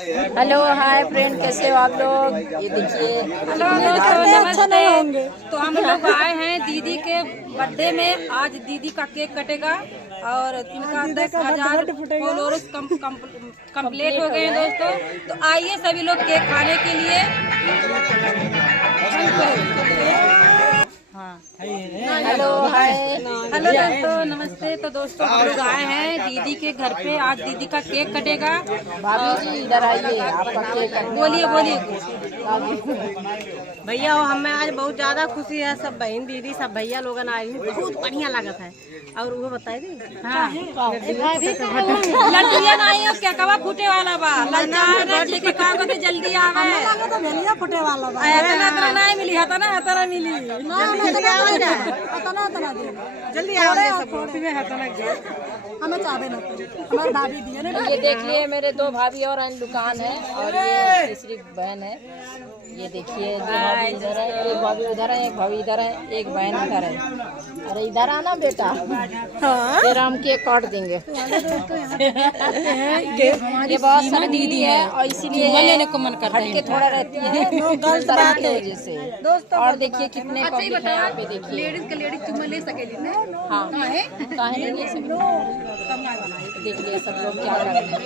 Hello hi friend, कैसे हो आप लोग? ये देखिए। हेलो नमस्ते। तो हम लोग आए हैं दीदी के बर्थडे में। आज दीदी का केक कटेगा और इनका 10,000 फॉलोअर्स कंप्लीट हो गए हैं दोस्तों। तो आइए सभी लोग केक खाने के लिए। Hello hi. हेलो दोस्तों नमस्ते। तो दोस्तों हम लोग आए हैं दीदी के घर पे। आज दीदी का केक कटेगा। भाभी जी इधर आइए, आपका केक बोलिए बोलिए। भैया हो हमें आज बहुत ज्यादा खुशी है। सब बहन दीदी सब भैया लोगन आए हैं, बहुत बढ़िया लागत है। और वो बताए दी हाँ लड्डुया नहीं हो क्या? कवा फूटे वाला बा लेके काम करते जल्दी आवे तो भेलिया फुटे वाला बा। इतना नहीं मिली हता ना मिली जल्दी आओ हमें चाहे ना हमारी भाभी दी है ना। ये देख लिए मेरे दो भाभी और अन्य दुकान है और ये तीसरी बहन है। ये देखिए, दो भाभी इधर है, एक भाभी उधर है, एक भाभी इधर है, एक बहन इधर है। अरे इधर आना बेटा, फिर हम केक काट देंगे। ये बहुत सारी दीदी है और इसीलिए हटके थोड़ा रहती है इस तरह की वजह से। और देखिए कितने पब्लिक है यहाँ पे। देखिए लेडीज चुम्मा ले सकेली ना। हाँ, काहे नहीं ले सकते। देखिए सब लोग क्या कर रहे हैं।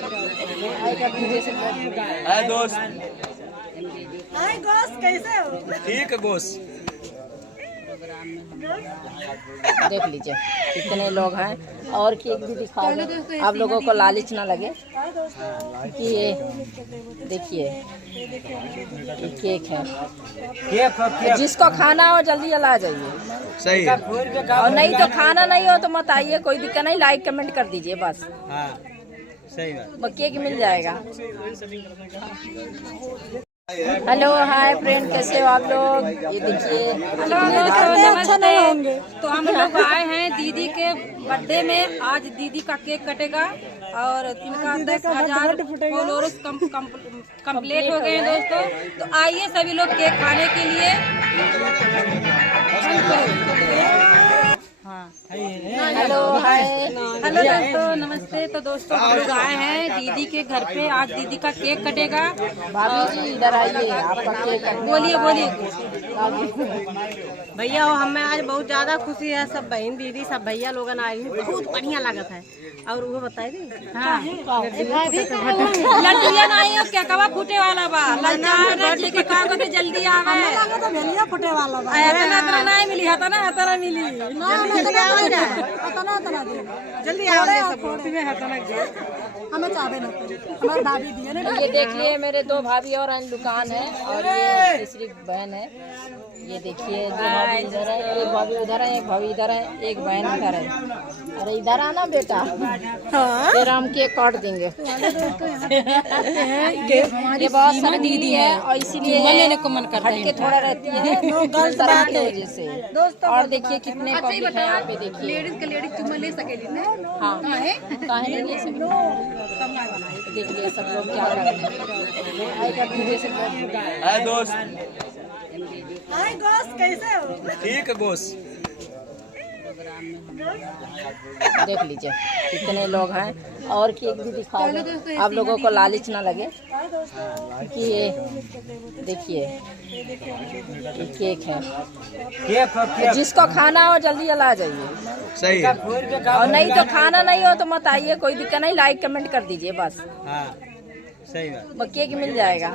हाय दोस्त। हाय गोस, कैसे हो? ठीक है बोस। देख लीजिए कितने लोग हैं और केक भी दिखा दो, आप लोगों को लालच ना लगे कि ये देखिए ये केक है। जिसको खाना हो जल्दी जला जाइए। सही है। और नहीं तो खाना नहीं हो तो मत आइए, कोई दिक्कत नहीं, लाइक कमेंट कर दीजिए बस। हाँ सही बात। केक मिल जाएगा। हेलो हाय फ्रेंड, कैसे हो आप लोग? ये देखिए। हेलो नमस्ते। तो हम लोग आए हैं दीदी के बर्थडे में। आज दीदी का केक कटेगा और इनका 10,000 फॉलोअर्स कंप्लीट हो गए हैं दोस्तों। तो आइए सभी लोग केक खाने के लिए। Hello hi. हेलो दोस्तों नमस्ते। तो दोस्तों हम लोग आए हैं दीदी के घर पे। आज दीदी का केक कटेगा। भाभी जी इधर आइए, आपका केक बोलिए बोलिए। भैया हो हमें आज बहुत ज्यादा खुशी है। सब बहन दीदी सब भैया लोगन आए हैं, बहुत बढ़िया लागत है। और वो बताए दी हाँ लड्डुया नहीं हो क्या? कवा फूटे वाला बा लेके काम करते जल्दी आवे तो भेलिया फुटे वाला बा। इतना नहीं मिली हता ना मिली जल्दी आओ हमें चाहे ना हमारी भाभी दी है ना। ये देख लिए मेरे दो भाभी और अन्य दुकान है और ये तीसरी बहन है। ये देखिए, दो भाभी इधर है, एक भाभी उधर है, एक भाभी इधर है, एक बहन इधर है। अरे इधर आना बेटा, फिर हम केक काट देंगे। ये बहुत सारी दीदी है और इसीलिए हटके थोड़ा रहती है इस तरह की वजह से। और देखिए कितने पब्लिक है यहाँ पे। देखिए लेडीज चुम्मा ले सकेली ना। हाँ, काहे नहीं ले सकते। देखिए सब लोग क्या कर रहे हैं। हाय दोस्त। हाय गोस, कैसे हो? ठीक है बोस। देख लीजिए कितने लोग हैं और केक भी दिखा दो, आप लोगों को लालच ना लगे कि ये देखिए ये केक है। जिसको खाना हो जल्दी जला जाइए। सही है। और नहीं तो खाना नहीं हो तो मत आइए, कोई दिक्कत नहीं, लाइक कमेंट कर दीजिए बस। हाँ सही बात। केक मिल जाएगा।